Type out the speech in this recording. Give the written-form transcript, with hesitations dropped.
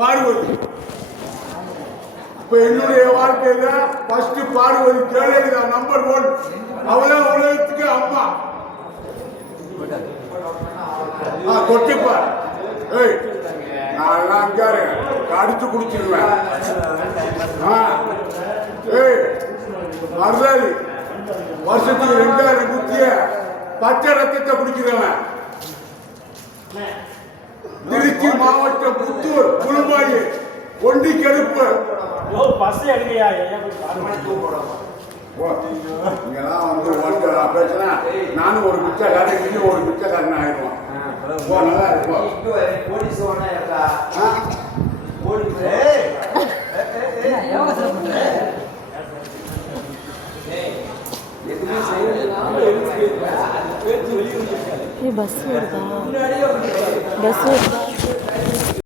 பார்வதி. இப்ப என்னுடைய வாழ்க்கையில ஃபர்ஸ்ட் பார்வதி ஜெயலலிதா நம்பர் 1. அவதான் உலகத்துக்கு அம்மா. கொட்டிப்பார். ஏய் நான் அஞ்சாரு கடிச்சு குடிச்சிருவேன். ஏய் மருதாரி வருஷத்துக்கு 2000 குத்திய பச்சை ரத்தத்தை குடிக்கிறவன். திருச்சி மாவட்டம் புத்தூர் குழுமாயி ஒண்டி கெடுப்பு. இங்கெல்லாம் வந்து பேசுனா நானும் ஒரு பிச்சைக்காரன், இன்னும் ஒரு பிச்சைக்காரன் ஆயிடுவான். நல்லா இருக்கும். बस बस